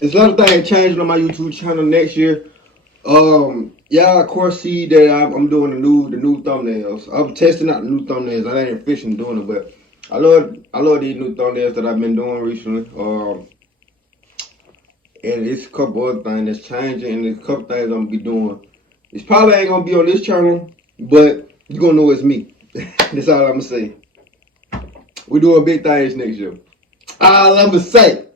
There's a lot of things changing on my YouTube channel next year. Y'all of course see that I'm doing the new thumbnails. I'm testing out the new thumbnails. I ain't officially doing it, but I love these new thumbnails that I've been doing recently. And it's a couple other things that's changing, and there's a couple things I'm gonna be doing. It's probably ain't gonna be on this channel, but you gonna know it's me. That's all I'm gonna say. We're doing big things next year. All I'm gonna say.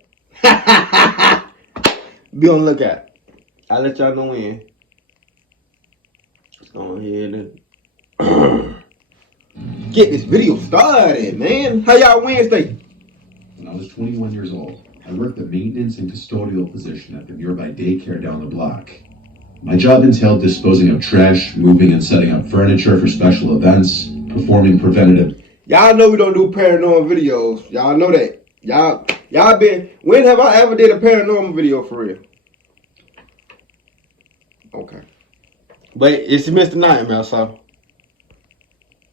Be on the lookout. I'll let y'all know when. Let's go ahead and get this video started, man. How y'all Wednesday? When I was 21 years old, I worked the maintenance and custodial position at the nearby daycare down the block. My job entailed disposing of trash, moving and setting up furniture for special events, performing preventative. Y'all know we don't do paranormal videos. Y'all know that. Y'all been, when have I ever did a paranormal video for real? Okay. But it's Mr. Nightmare, so.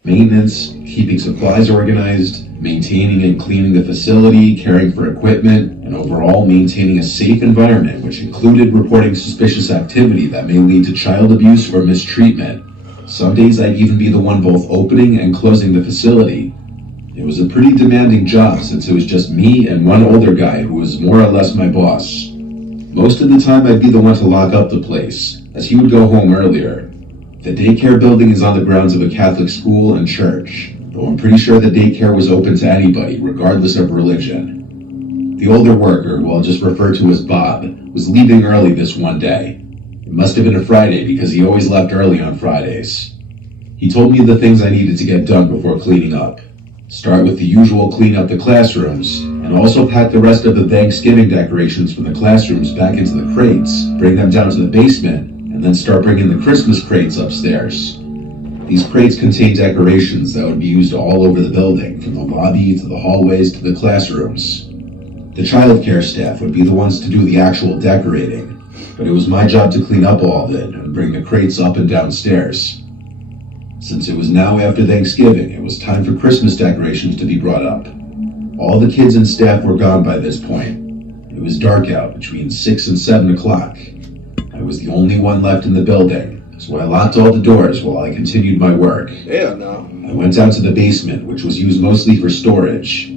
Maintenance, keeping supplies organized, maintaining and cleaning the facility, caring for equipment, and overall maintaining a safe environment, which included reporting suspicious activity that may lead to child abuse or mistreatment. Some days I'd even be the one both opening and closing the facility. It was a pretty demanding job since it was just me and one older guy who was more or less my boss. Most of the time I'd be the one to lock up the place, as he would go home earlier. The daycare building is on the grounds of a Catholic school and church, though I'm pretty sure the daycare was open to anybody, regardless of religion. The older worker, who I'll just refer to as Bob, was leaving early this one day. It must have been a Friday because he always left early on Fridays. He told me the things I needed to get done before cleaning up. Start with the usual clean up the classrooms, and also pack the rest of the Thanksgiving decorations from the classrooms back into the crates, bring them down to the basement, and then start bringing the Christmas crates upstairs. These crates contain decorations that would be used all over the building, from the lobby to the hallways to the classrooms. The childcare staff would be the ones to do the actual decorating, but it was my job to clean up all of it and bring the crates up and downstairs. Since it was now after Thanksgiving, it was time for Christmas decorations to be brought up. All the kids and staff were gone by this point. It was dark out between 6 and 7 o'clock. I was the only one left in the building, so I locked all the doors while I continued my work. Yeah, no. I went down to the basement, which was used mostly for storage.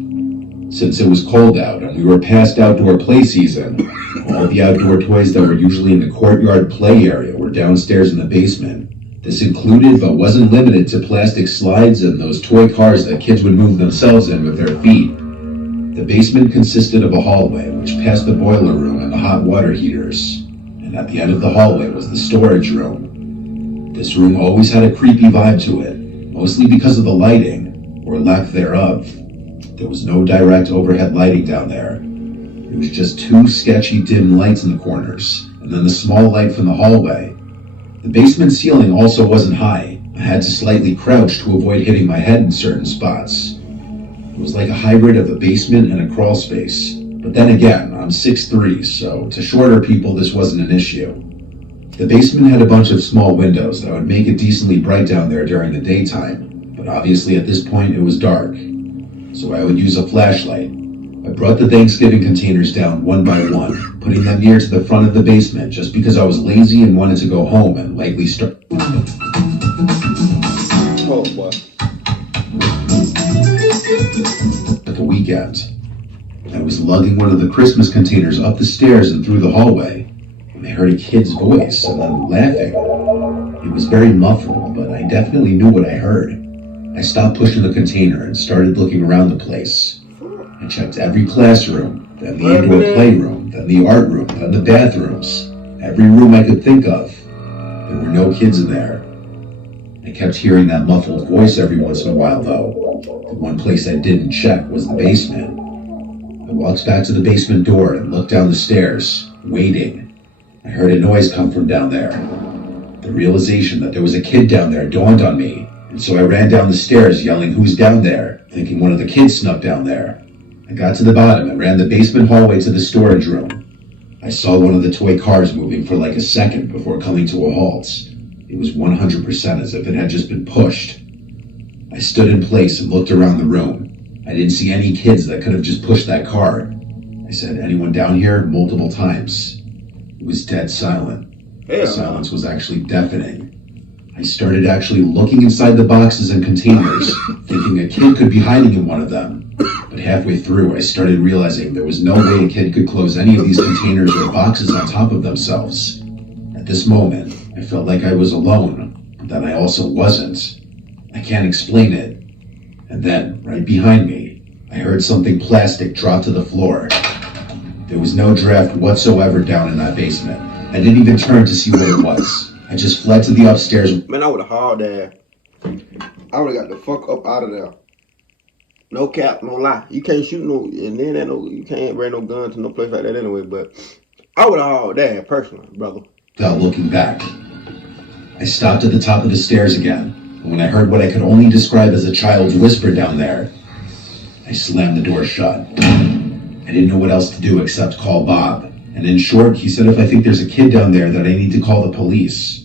Since it was cold out and we were past outdoor play season, all the outdoor toys that were usually in the courtyard play area were downstairs in the basement. This included, but wasn't limited to, plastic slides and those toy cars that kids would move themselves in with their feet. The basement consisted of a hallway, which passed the boiler room and the hot water heaters. And at the end of the hallway was the storage room. This room always had a creepy vibe to it, mostly because of the lighting, or lack thereof. There was no direct overhead lighting down there. It was just two sketchy dim lights in the corners, and then the small light from the hallway. The basement ceiling also wasn't high. I had to slightly crouch to avoid hitting my head in certain spots. It was like a hybrid of a basement and a crawl space. But then again, I'm 6'3", so to shorter people this wasn't an issue. The basement had a bunch of small windows that would make it decently bright down there during the daytime, but obviously at this point it was dark. So I would use a flashlight. I brought the Thanksgiving containers down one by one, putting them near to the front of the basement just because I was lazy and wanted to go home and likely start. Oh boy. At the weekend, I was lugging one of the Christmas containers up the stairs and through the hallway when I heard a kid's voice and then laughing. It was very muffled, but I definitely knew what I heard. I stopped pushing the container and started looking around the place. I checked every classroom, then the indoor playroom, then the art room, then the bathrooms. Every room I could think of. There were no kids in there. I kept hearing that muffled voice every once in a while though. The one place I didn't check was the basement. I walked back to the basement door and looked down the stairs, waiting. I heard a noise come from down there. The realization that there was a kid down there dawned on me, and so I ran down the stairs yelling, "Who's down there?" thinking one of the kids snuck down there. I got to the bottom and ran the basement hallway to the storage room. I saw one of the toy cars moving for like a second before coming to a halt. It was 100% as if it had just been pushed. I stood in place and looked around the room. I didn't see any kids that could have just pushed that car. I said, anyone down here? Multiple times. It was dead silent. The Hell, silence was actually deafening. I started actually looking inside the boxes and containers, thinking a kid could be hiding in one of them. But halfway through, I started realizing there was no way a kid could close any of these containers or boxes on top of themselves. At this moment, I felt like I was alone, but then I also wasn't. I can't explain it. And then, right behind me, I heard something plastic drop to the floor. There was no draft whatsoever down in that basement. I didn't even turn to see what it was. I just fled to the upstairs. Man, I would have hauled that. I would have got the fuck up out of there. No cap, no lie. You can't shoot no, and then you can't bring no gun to no place like that anyway. But I would have hauled that personally, brother. Without looking back, I stopped at the top of the stairs again, and when I heard what I could only describe as a child's whisper down there, I slammed the door shut. I didn't know what else to do except call Bob. And in short, he said if I think there's a kid down there that I need to call the police.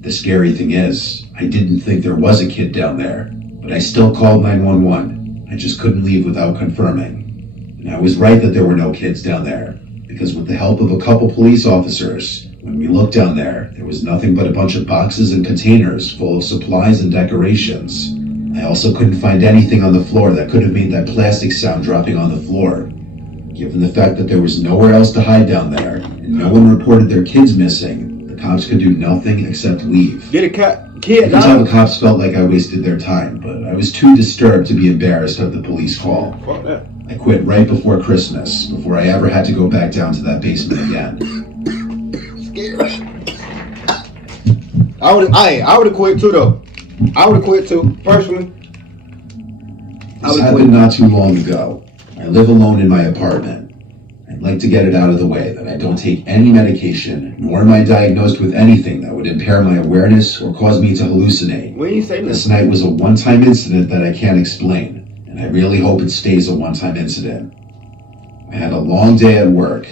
The scary thing is, I didn't think there was a kid down there, but I still called 911. I just couldn't leave without confirming. And I was right that there were no kids down there, because with the help of a couple police officers, when we looked down there, there was nothing but a bunch of boxes and containers full of supplies and decorations. I also couldn't find anything on the floor that could have made that plastic sound dropping on the floor. Given the fact that there was nowhere else to hide down there, and no one reported their kids missing, the cops could do nothing except leave. Get a kid. I could tell the cops felt like I wasted their time, but I was too disturbed to be embarrassed of the police call. Fuck that. I quit right before Christmas, before I ever had to go back down to that basement again. Scared. I would have quit too though. I would have quit too, personally. This happened not too long ago. I live alone in my apartment. I'd like to get it out of the way that I don't take any medication, nor am I diagnosed with anything that would impair my awareness or cause me to hallucinate. When you say This night was a one-time incident that I can't explain, and I really hope it stays a one-time incident. I had a long day at work.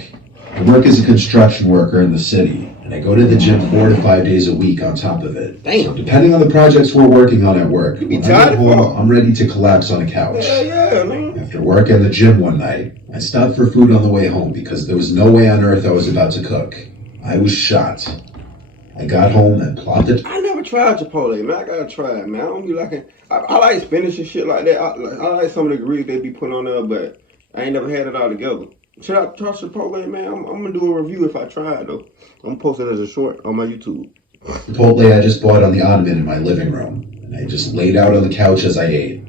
I work as a construction worker in the city, and I go to the gym 4 to 5 days a week on top of it. Damn. So depending on the projects we're working on at work, You be when I tired get as home, fuck. I'm ready to collapse on a couch. yeah, man. After work at the gym one night, I stopped for food on the way home because there was no way on earth I was about to cook. I was shot. I got home and plopped it. I never tried Chipotle, man. I gotta try it, man. I don't be liking. I like spinach and shit like that. I like some of the ingredients they be putting on there, but I ain't never had it all together. Should I try Chipotle, man? I'm gonna do a review if I try it though. I'm gonna post it as a short on my YouTube. Chipotle I just bought on the ottoman in my living room, and I just laid out on the couch as I ate.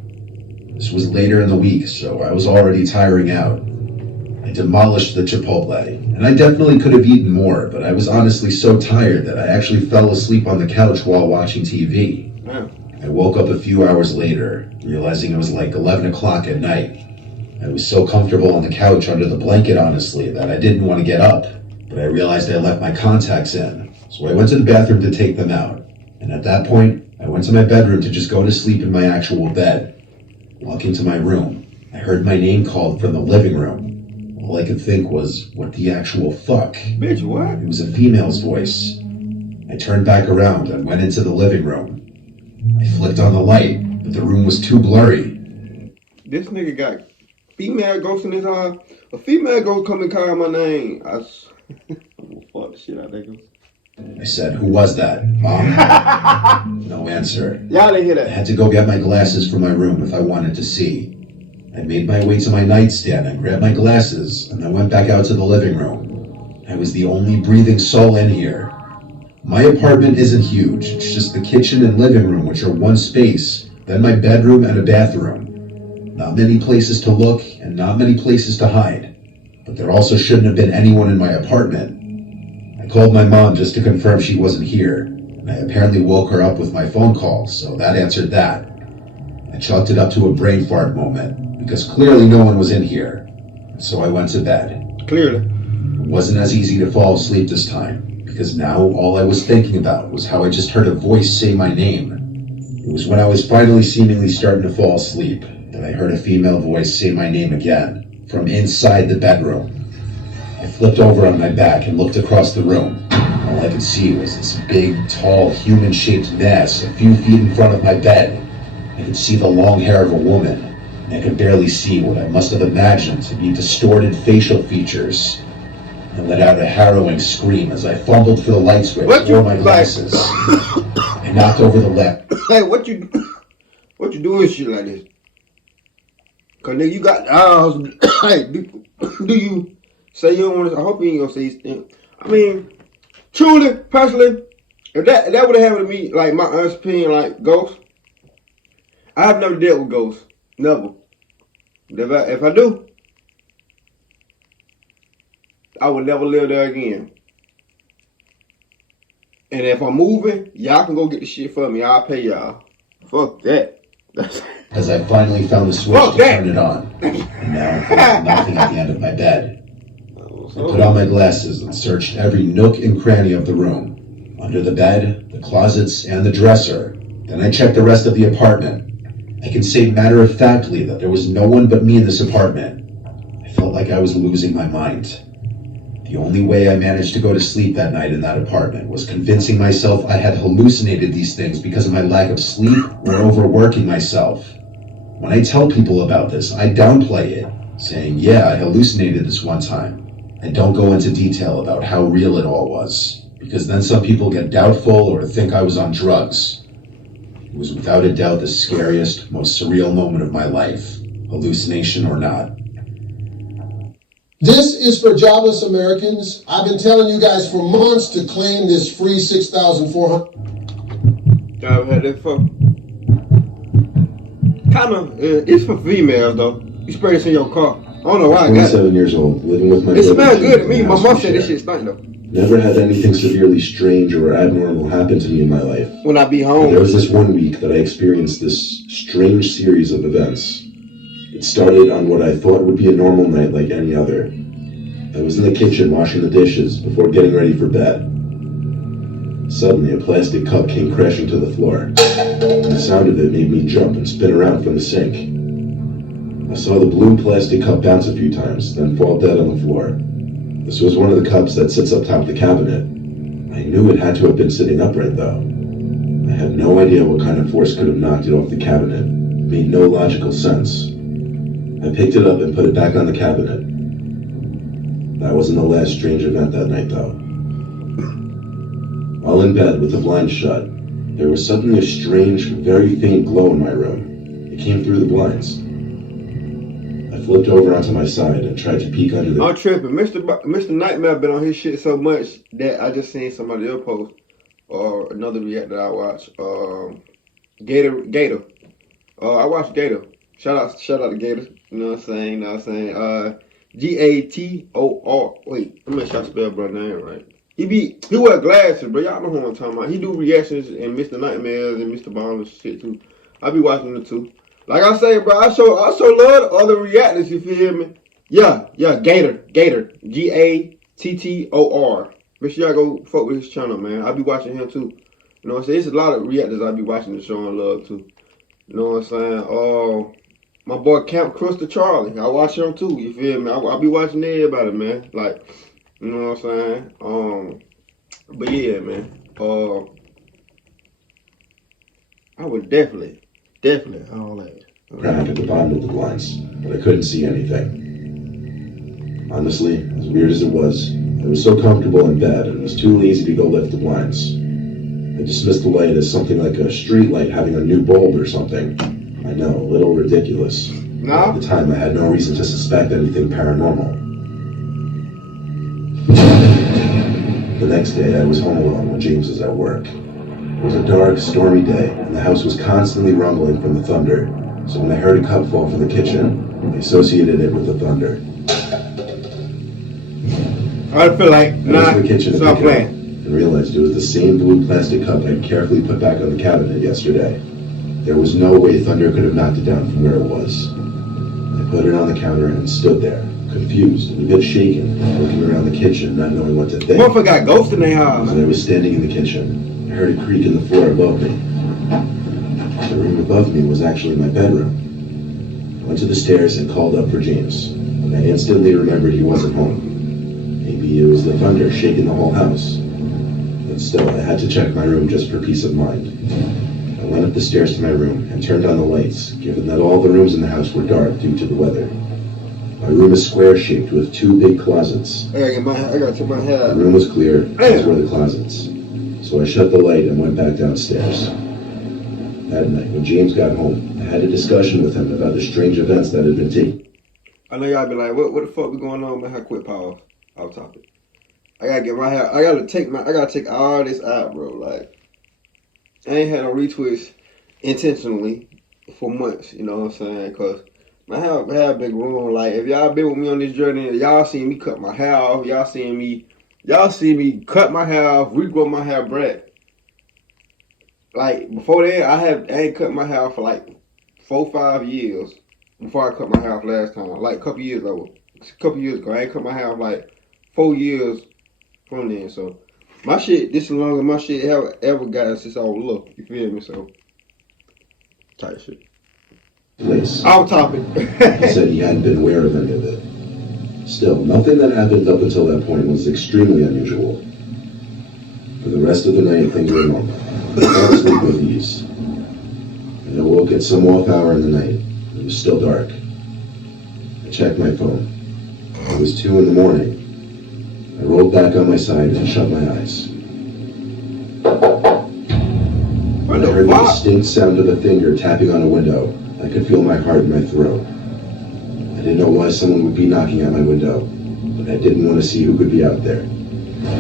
This was later in the week, so I was already tiring out. I demolished the Chipotle, and I definitely could have eaten more, but I was honestly so tired that I actually fell asleep on the couch while watching TV. Yeah. I woke up a few hours later, realizing it was like 11 o'clock at night. I was so comfortable on the couch under the blanket, honestly, that I didn't want to get up, but I realized I left my contacts in, so I went to the bathroom to take them out, and at that point, I went to my bedroom to just go to sleep in my actual bed. Walking to my room, I heard my name called from the living room. All I could think was, what the actual fuck? Bitch, what? It was a female's voice. I turned back around and went into the living room. I flicked on the light, but the room was too blurry. This nigga got female ghosts in his eye. A female ghost come and call my name. I'm gonna fuck the shit out of that ghost. I said, who was that? Mom? No answer. Y'all didn't hear I that. had to go get my glasses from my room if I wanted to see. I made my way to my nightstand and grabbed my glasses, and then went back out to the living room. I was the only breathing soul in here. My apartment isn't huge, it's just the kitchen and living room, which are one space, then my bedroom and a bathroom. Not many places to look, and not many places to hide. But there also shouldn't have been anyone in my apartment. I called my mom just to confirm she wasn't here, and I apparently woke her up with my phone call, so that answered that. I chalked it up to a brain fart moment, because clearly no one was in here, and so I went to bed. Clearly. It wasn't as easy to fall asleep this time, because now all I was thinking about was how I just heard a voice say my name. It was when I was finally seemingly starting to fall asleep that I heard a female voice say my name again, from inside the bedroom. I flipped over on my back and looked across the room. All I could see was this big, tall, human-shaped mass a few feet in front of my bed. I could see the long hair of a woman. I could barely see what I must have imagined to be distorted facial features. I let out a harrowing scream as I fumbled for the light switch for my glasses. I knocked over the left. Hey, what you doing shit like this? Cause nigga, you got the house. Hey, do you say you don't want to? I hope you ain't gonna say these things. I mean, truly, personally, if that would have happened to me, like my honest opinion, like ghosts, I have never dealt with ghosts. Never. If I do, I would never live there again. And if I'm moving, y'all can go get the shit for me. I'll pay y'all. Fuck that. As I finally found the switch to turn it on. And now there was nothing at the end of my bed. I put on my glasses and searched every nook and cranny of the room. Under the bed, the closets, and the dresser. Then I checked the rest of the apartment. I can say matter-of-factly that there was no one but me in this apartment. I felt like I was losing my mind. The only way I managed to go to sleep that night in that apartment was convincing myself I had hallucinated these things because of my lack of sleep or overworking myself. When I tell people about this, I downplay it, saying, yeah, I hallucinated this one time. I don't go into detail about how real it all was, because then some people get doubtful or think I was on drugs. It was without a doubt the scariest, most surreal moment of my life, hallucination or not. This is for jobless Americans. I've been telling you guys for months to claim this free 6,400. I've had that for. It's for females though. You spray this in your car. I don't know why I got it. 27 years old, living with my It smells good to me. My mom said this shit stink though. Never had anything severely strange or abnormal happen to me in my life. When I be home. There was this one week that I experienced this strange series of events. It started on what I thought would be a normal night like any other. I was in the kitchen washing the dishes before getting ready for bed. Suddenly, a plastic cup came crashing to the floor. The sound of it made me jump and spin around from the sink. I saw the blue plastic cup bounce a few times, then fall dead on the floor. This was one of the cups that sits up top of the cabinet. I knew it had to have been sitting upright, though. I had no idea what kind of force could have knocked it off the cabinet. It made no logical sense. I picked it up and put it back on the cabinet. That wasn't the last strange event that night, though. While in bed with the blinds shut, there was suddenly a strange, very faint glow in my room. It came through the blinds. I flipped over onto my side and tried to peek under the... I'm tripping. Mr. Nightmare been on his shit so much that I just seen somebody else post or another react that I watched. Gator. I watched Gator. Shout out to Gator. You know what I'm saying? Gator. Wait, let me make sure I spell bro name right. He wear glasses, bro. Y'all know who I'm talking about. He do reactions and Mr. Nightmares and Mr. Bomb and shit too. I be watching them too. Like I say, bro, I show love the other reactors, you feel me? Yeah, Gator. Gattor. Make sure y'all go fuck with his channel, man. I be watching him too. You know what I'm saying? It's a lot of reactors I be watching and showing love too. You know what I'm saying? My boy Camp Crystal Charlie. I watch him too, you feel me? I be watching everybody, man. Like, you know what I'm saying? But yeah, man. I would definitely all that. crack at the bottom of the blinds, but I couldn't see anything. Honestly, as weird as it was, I was so comfortable in bed and was too lazy to go lift the blinds. I dismissed the light as something like a street light having a new bulb or something. I know, a little ridiculous. No? At the time, I had no reason to suspect anything paranormal. The next day, I was home alone when James was at work. It was a dark, stormy day, and the house was constantly rumbling from the thunder. So when I heard a cup fall from the kitchen, I associated it with the thunder. I feel like, I went to the kitchen to stop pick it up playing. and realized it was the same blue plastic cup I'd carefully put back on the cabinet yesterday. There was no way thunder could have knocked it down from where it was. I put it on the counter and stood there, confused and a bit shaken, looking around the kitchen, not knowing what to think. Motherfucker got ghosts in their house. As I was standing in the kitchen, I heard a creak in the floor above me. The room above me was actually my bedroom. I went to the stairs and called up for James, and I instantly remembered he wasn't home. Maybe it was the thunder shaking the whole house. But still, I had to check my room just for peace of mind. I went up the stairs to my room and turned on the lights, given that all the rooms in the house were dark due to the weather. My room is square-shaped with two big closets. I gotta take my hair The out. room was clear, as were the closets. So I shut the light and went back downstairs. That night, when James got home, I had a discussion with him about the strange events that had been taking. I know y'all be like, what the fuck be going on, man? How quick pause off topic. I gotta get my hair. I gotta take all this out, bro. Like, I ain't had no retwist intentionally for months. You know what I'm saying? Cause my hair big room. Like, if y'all been with me on this journey, y'all seen me cut my hair off. Y'all see me cut my hair off, regrow my hair back. Like, before that, I ain't cut my hair off for like 4-5 years before I cut my hair off last time. Like, a couple years ago, I ain't cut my hair off like 4 years from then. So, my shit, this is longer than my shit ever gotten since I was little. You feel me? So, tight shit. Place. Off topic. He said he hadn't been aware of any of it. Still, nothing that happened up until that point was extremely unusual. For the rest of the night, things were normal. I fell asleep with ease. And I woke at some off hour in the night. It was still dark. I checked my phone. It was 2 in the morning. I rolled back on my side and shut my eyes. When I heard the distinct sound of a finger tapping on a window, I could feel my heart in my throat. I didn't know why someone would be knocking at my window, but I didn't want to see who could be out there.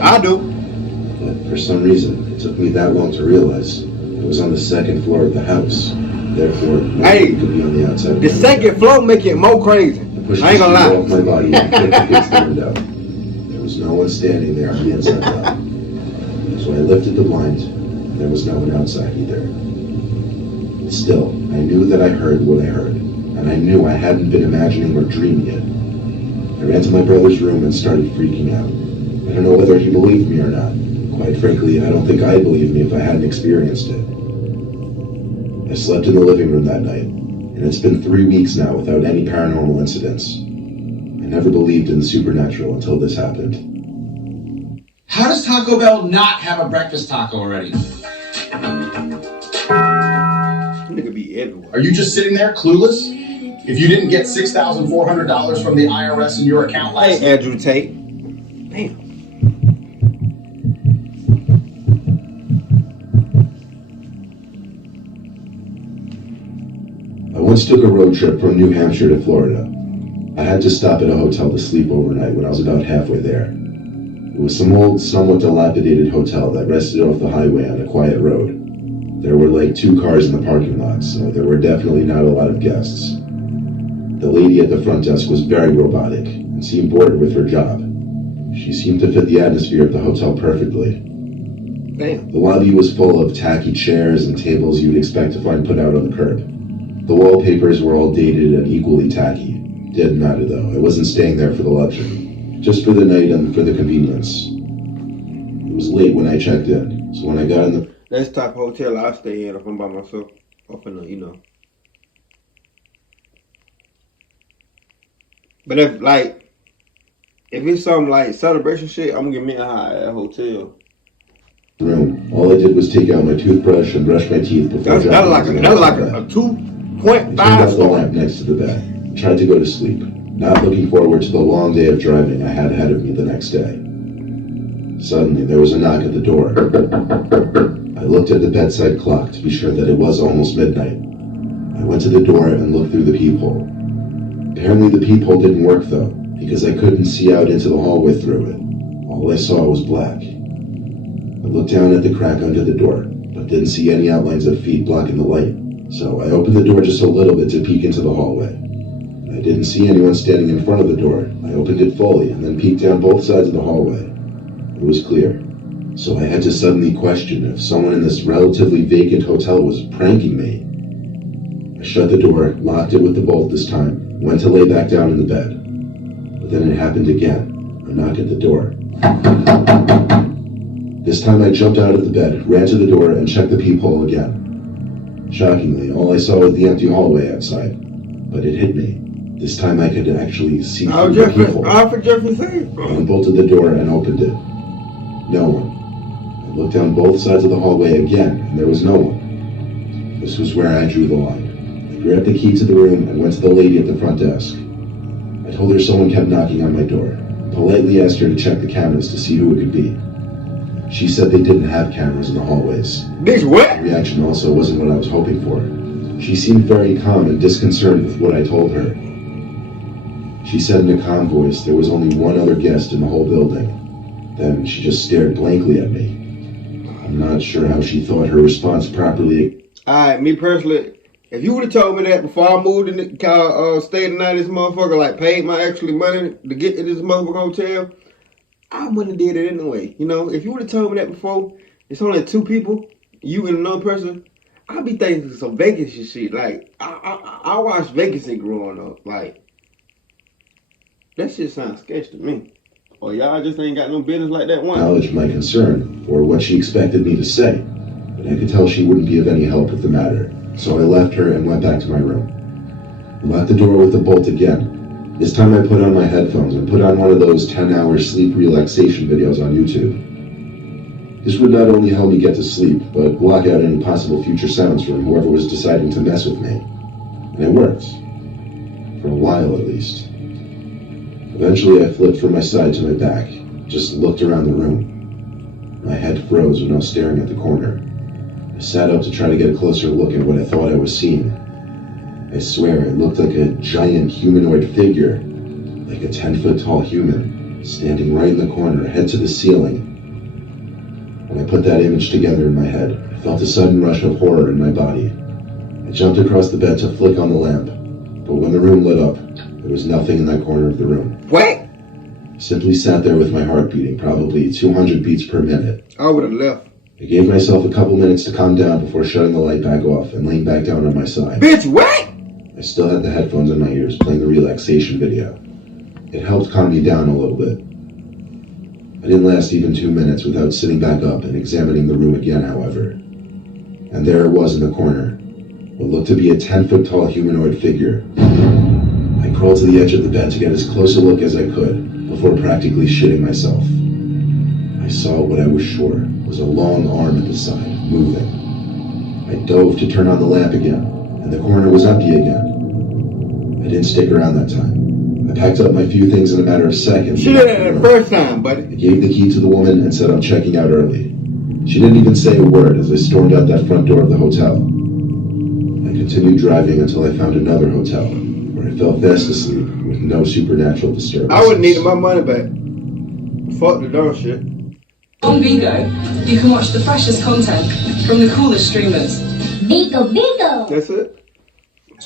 I do. But for some reason, it took me that long to realize it was on the second floor of the house. Therefore, no one could be on the outside. The second floor make it more crazy. I pushed I ain't gonna lie. off my body and kicked against the window. There was no one standing there on the inside though. So I lifted the blind, and there was no one outside either. Still, I knew that I heard what I heard, and I knew I hadn't been imagining or dreaming it. I ran to my brother's room and started freaking out. I don't know whether he believed me or not. Quite frankly, I don't think I'd believe me if I hadn't experienced it. I slept in the living room that night, and it's been 3 weeks now without any paranormal incidents. I never believed in the supernatural until this happened. How does Taco Bell not have a breakfast taco already? Nigga be everywhere. Are you just sitting there clueless? If you didn't get $6,400 from the IRS in your account last Hey, Andrew Tate. Damn. I once took a road trip from New Hampshire to Florida. I had to stop at a hotel to sleep overnight when I was about halfway there. It was some old, somewhat dilapidated hotel that rested off the highway on a quiet road. There were like 2 cars in the parking lot, so there were definitely not a lot of guests. The lady at the front desk was very robotic and seemed bored with her job. She seemed to fit the atmosphere of the hotel perfectly. Damn. The lobby was full of tacky chairs and tables you would expect to find put out on the curb. The wallpapers were all dated and equally tacky. Didn't matter though, I wasn't staying there for the luxury. Just for the night and for the convenience. It was late when I checked in, so when I got in the... That's the type of hotel I stay in if I'm by myself. Up in the, you know. But if it's something like celebration shit, I'm gonna get me a high hotel. room, all I did was take out my toothbrush and brush my teeth before That's like a 2.5 I turned off the star. lamp next to the bed and tried to go to sleep, not looking forward to the long day of driving I had ahead of me the next day. Suddenly, there was a knock at the door. I looked at the bedside clock to be sure that it was almost midnight. I went to the door and looked through the peephole. Apparently the peephole didn't work though, because I couldn't see out into the hallway through it. All I saw was black. I looked down at the crack under the door, but didn't see any outlines of feet blocking the light, so I opened the door just a little bit to peek into the hallway. I didn't see anyone standing in front of the door. I opened it fully and then peeked down both sides of the hallway. It was clear, so I had to suddenly question if someone in this relatively vacant hotel was pranking me. I shut the door, locked it with the bolt this time, went to lay back down in the bed. But then it happened again, a knock at the door. This time I jumped out of the bed, ran to the door, and checked the peephole again. Shockingly, all I saw was the empty hallway outside, but it hit me. This time I could actually see through the peephole. I unbolted the door and opened it. No one. I looked down both sides of the hallway again, and there was no one. This was where I drew the line. I grabbed the key to the room and went to the lady at the front desk. I told her someone kept knocking on my door. I politely asked her to check the cameras to see who it could be. She said they didn't have cameras in the hallways. Bitch, what? The reaction also wasn't what I was hoping for. She seemed very calm and disconcerted with what I told her. She said in a calm voice there was only one other guest in the whole building. Then she just stared blankly at me. I'm not sure how she thought her response properly. Alright, me personally, if you would have told me that before I moved in the stayed the night in this motherfucker, like paid my actually money to get to this motherfucker hotel, I wouldn't have did it anyway. You know, if you would have told me that before, it's only 2 people, you and another person, I'd be thinking some Vegas and shit. Like, I watched Vegas growing up. Like, that shit sounds sketchy to me. Or y'all just ain't got no business like that one. Acknowledged my concern for what she expected me to say, but I could tell she wouldn't be of any help with the matter. So I left her and went back to my room. I locked the door with a bolt again. This time I put on my headphones and put on one of those 10-hour sleep relaxation videos on YouTube. This would not only help me get to sleep, but block out any possible future sounds from whoever was deciding to mess with me. And it worked. For a while at least. Eventually I flipped from my side to my back, just looked around the room. My head froze when I was staring at the corner. I sat up to try to get a closer look at what I thought I was seeing. I swear it looked like a giant humanoid figure, like a 10-foot tall human, standing right in the corner, head to the ceiling. When I put that image together in my head, I felt a sudden rush of horror in my body. I jumped across the bed to flick on the lamp, but when the room lit up, there was nothing in that corner of the room. What? I simply sat there with my heart beating, probably 200 beats per minute. I would have left. I gave myself a couple minutes to calm down before shutting the light back off and laying back down on my side. Bitch, what? I still had the headphones in my ears playing the relaxation video. It helped calm me down a little bit. I didn't last even 2 minutes without sitting back up and examining the room again, however. And there it was in the corner, what looked to be a 10-foot tall humanoid figure. I crawled to the edge of the bed to get as close a look as I could before practically shitting myself. I saw what I was sure was a long arm at the side, moving. I dove to turn on the lamp again, and the corner was empty again. I didn't stick around that time. I packed up my few things in a matter of seconds. She did it the first time, buddy. I gave the key to the woman and said I'm checking out early. She didn't even say a word as I stormed out that front door of the hotel. I continued driving until I found another hotel, where I fell fast asleep with no supernatural disturbances. I would have needed my money back. Fuck the dumb shit. On Vigo, you can watch the freshest content from the coolest streamers. Vigo. That's it?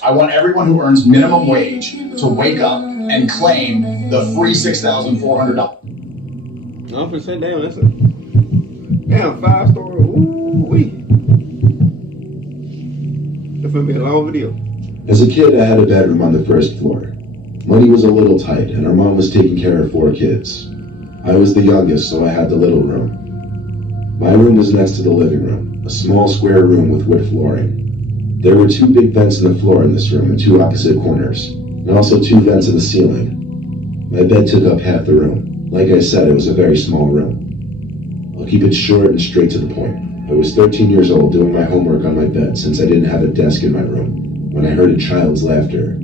I want everyone who earns minimum wage to wake up and claim the free $6,400. I'm finna say, damn, that's it. Damn, 5-star. Ooh-wee. That's gonna be a long video. As a kid, I had a bedroom on the first floor. Money was a little tight, and our mom was taking care of 4 kids. I was the youngest, so I had the little room. My room was next to the living room, a small square room with wood flooring. There were 2 big vents in the floor in this room in 2 opposite corners, and also 2 vents in the ceiling. My bed took up half the room. Like I said, it was a very small room. I'll keep it short and straight to the point. I was 13 years old doing my homework on my bed since I didn't have a desk in my room, when I heard a child's laughter.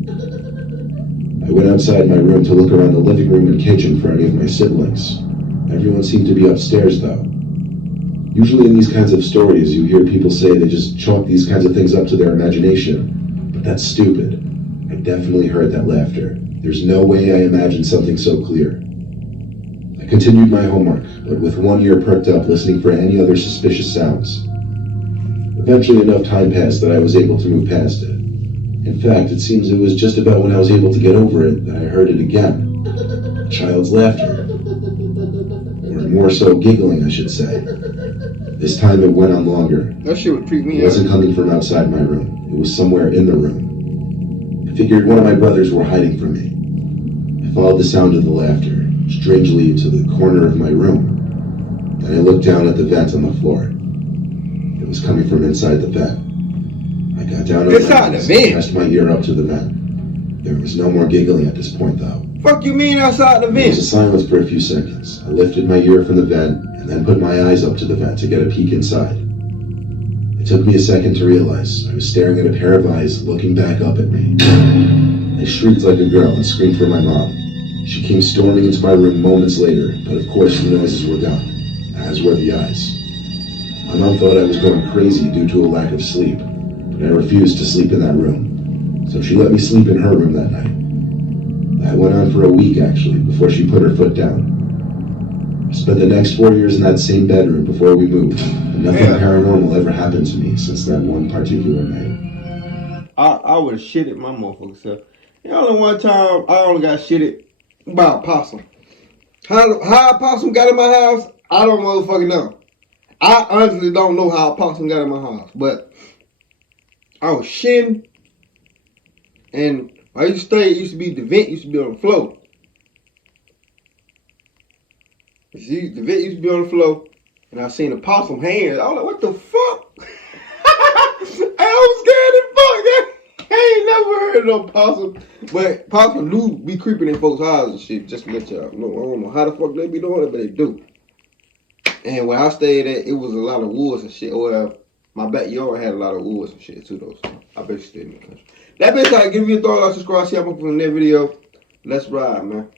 I went outside my room to look around the living room and kitchen for any of my siblings. Everyone seemed to be upstairs though. Usually in these kinds of stories, you hear people say they just chalk these kinds of things up to their imagination. But that's stupid. I definitely heard that laughter. There's no way I imagined something so clear. I continued my homework, but with one ear perked up listening for any other suspicious sounds. Eventually enough time passed that I was able to move past it. In fact, it seems it was just about when I was able to get over it that I heard it again. A child's laughter. Or more so giggling, I should say. This time it went on longer. That shit would freak me It out. wasn't coming from outside my room. It was somewhere in the room. I figured one of my brothers were hiding from me. I followed the sound of the laughter, strangely to the corner of my room. Then I looked down at the vent on the floor. It was coming from inside the vent. I got down on Inside my the knees vent? and pressed my ear up to the vent. There was no more giggling at this point though. Fuck you mean outside the There was a vent? silence for a few seconds. I lifted my ear from the vent and then put my eyes up to the vent to get a peek inside. It took me a second to realize I was staring at a pair of eyes looking back up at me. I shrieked like a girl and screamed for my mom. She came storming into my room moments later, but of course the noises were gone, as were the eyes. My mom thought I was going crazy due to a lack of sleep, but I refused to sleep in that room, so she let me sleep in her room that night. That went on for a week, actually, before she put her foot down. I spent the next 4 years in that same bedroom before we moved, and nothing paranormal ever happened to me since that one particular night. I would have shitted my motherfucking self. You know, only one time I only got shitted by a possum. How a possum got in my house, I don't motherfucking know. I honestly don't know how a possum got in my house, but I was shitting, and I used to stay. It used to be the vent used to be on the floor. See, the vent used to be on the floor, and I seen a possum hands. I was like, "What the fuck?" I was scared as fuck. I ain't never heard of no possum, but possum do be creeping in folks' houses and shit. Just to let y'all know, I don't know how the fuck they be doing it, but they do. And where I stayed at, it was a lot of woods and shit. Or my backyard had a lot of woods and shit too, though. So I bet you stayed in the country. That bitch, I give you a thought, like, subscribe, see y'all from the next video. Let's ride, man.